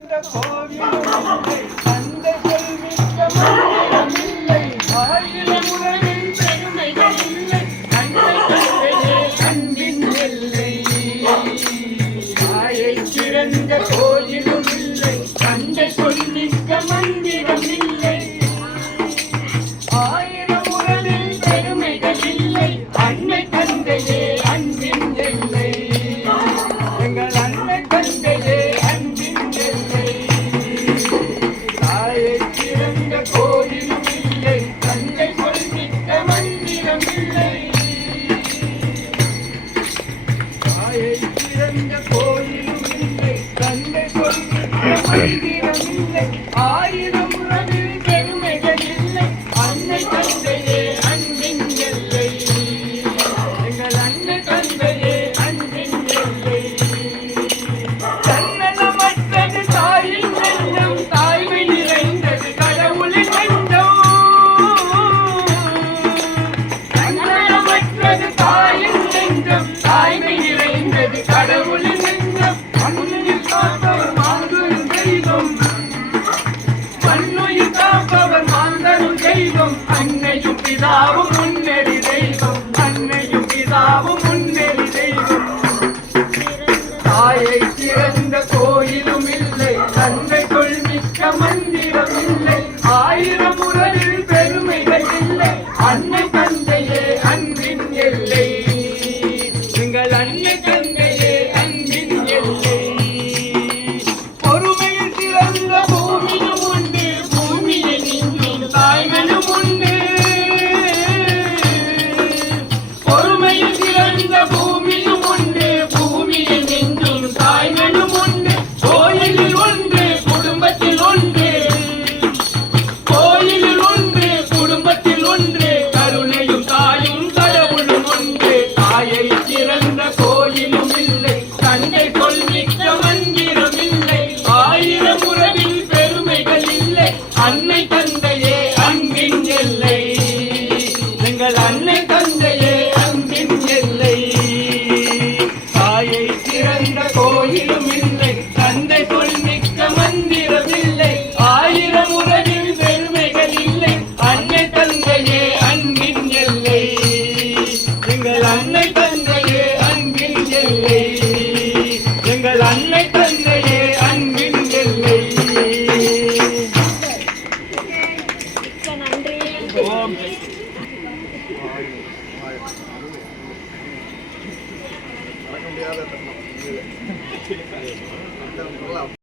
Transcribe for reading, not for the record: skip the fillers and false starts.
கோவிலுமில்லை அந்த சொல்மிக்க மந்திரமில்லை ஆயிரம் உலகில் பெருமைகள் இல்லை அன்னை தந்தையே அன்பின் எல்லை தாயை சிறந்த கோயிலும் இல்லை அந்த சொல்மிக்க மந்திரம் இல்லை ஆயிரம் உலகில் பெருமைகள் இல்லை அன்னை தந்தையே அன்பின் எல்லை எங்கள் அன்னை தந்தையே கோயிலும் இல்லை தந்தை சொல்மிக்க மந்திரம் இல்லை தாயை சிறந்த கோயிலும் இல்லை தந்தை சொல்மிக்க மந்திரம் இல்லை ஆயிரம்